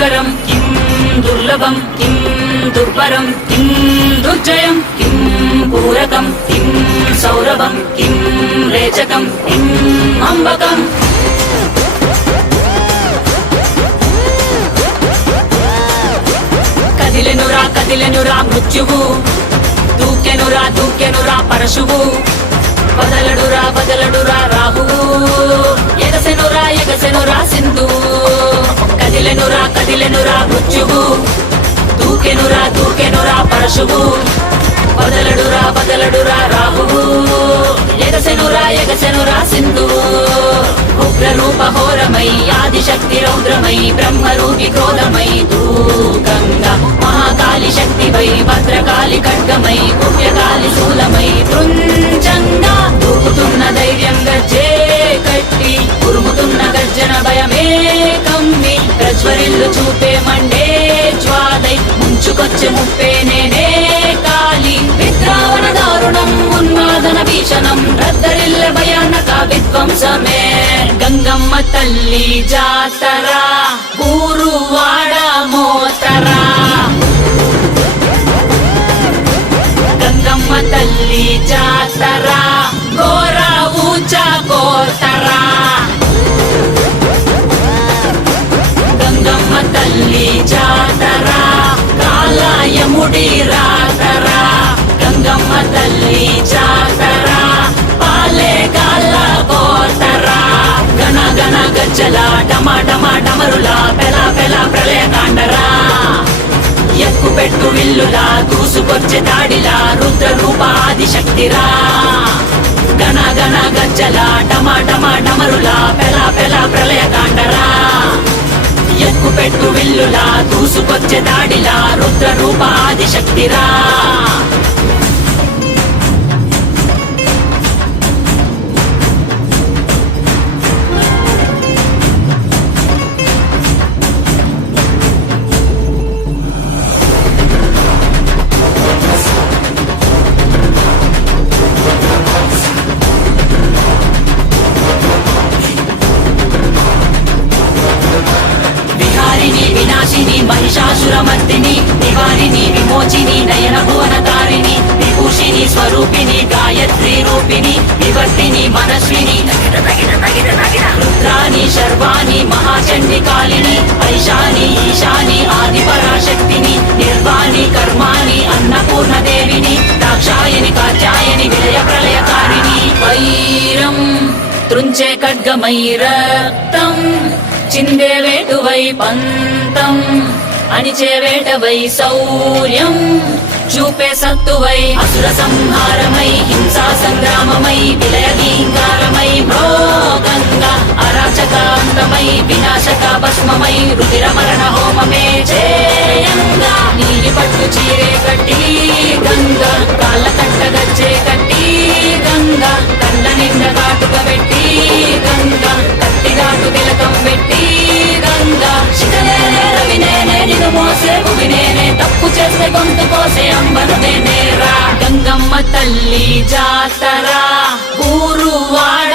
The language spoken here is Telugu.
దుష్కరం కిం దుర్లభం కిం దుర్భరం కిం దుర్జయం కిం పూరకం కిం సౌరభం కిం రేచకం కిం అంబకం. కదిలెనురా కదిలెనురా మృత్యువు. దూకెనురా దూకెనురా పరశువు. బదలడురా బదలడురా రాహువు. ఎగసెనురా ఎగసెనురా సింధు కదిలెనురా కదిలెనురా మృత్యువు దూకెనురా దూకెనురా పరశువు బదలడురా బదలడురా రాహువు. ఎగసెనురా ఎగసెనురా సింధువు. ఉగ్రరూప హోరమై ఆదిశక్తి రౌద్రమై బ్రహ్మరూపి క్రోధమై దూకంగా మహాకాళి శక్తివై భద్రకాళి ఖడ్గమై గుహ్యకాళి శూలమై బృంద కమ్మి చూపే మండే జ్వాలై ముంచుకొచ్చే ముప్పే నేనే కాలి విద్రావణ దారుణం ఉన్మాదన భీషణం రద్దరిల్ల భయానక విధ్వంసమే. గంగమ్మ తల్లి జాతర ఊరువాడ మోతరా. గంగమ్మ తల్లి జాతరా. కాలాయముడి రాతరా గంగమ్మ తల్లి జాతర పాలే గాల కోతరా గణ గణ గజ్జల డమ డమ డమరులా పెల పెల ప్రళయ కాండరా ఎక్కు పెట్టు విల్లులా దూసుకొచ్చే దాడిలా రుద్ర రూప ఆది శక్తిరా గణ గణ గజ్జల డమ డమ డమరులా పెల పెల ప్రళయ కాండరా ఎక్కు పెట్టు విల్లులా దూసుకొచ్చే దాడిలా రుద్ర శక్తిరా మహిషాసురమర్దిని నివారిని విమోచిని నయన భువన తారిణి విభూషిణి స్వరూపిణి గాయత్రి రూపిణి వివర్తిని మనస్విని రుద్రాని శర్వాణి మహాచండి కాళిని ఐశాని ఈశాని ఆది పరాశక్తిని నిర్వాణి కర్మాణి అన్నపూర్ణ దేవిని దాక్షాయని కాత్యాయని విలయ ప్రళయకారిణి. వైరం తృంచే ఖడ్గమై రక్తం చిందే వేటువై పంతం. అణిచే వేటవై శౌర్యం చూపే సత్తువై అసుర సంహారమై హింసా సంగ్రామమై విలయ గీంకారమై భోగంగా అరాచకాంతమై వినాశక భస్మమై రుదిర మరణ హోమమే చేయంగా నీలి పట్టు చీరే కట్టి గంగా కాళ్ళ కట్ట కట్టి తల్లి జాతర ఊరువాడ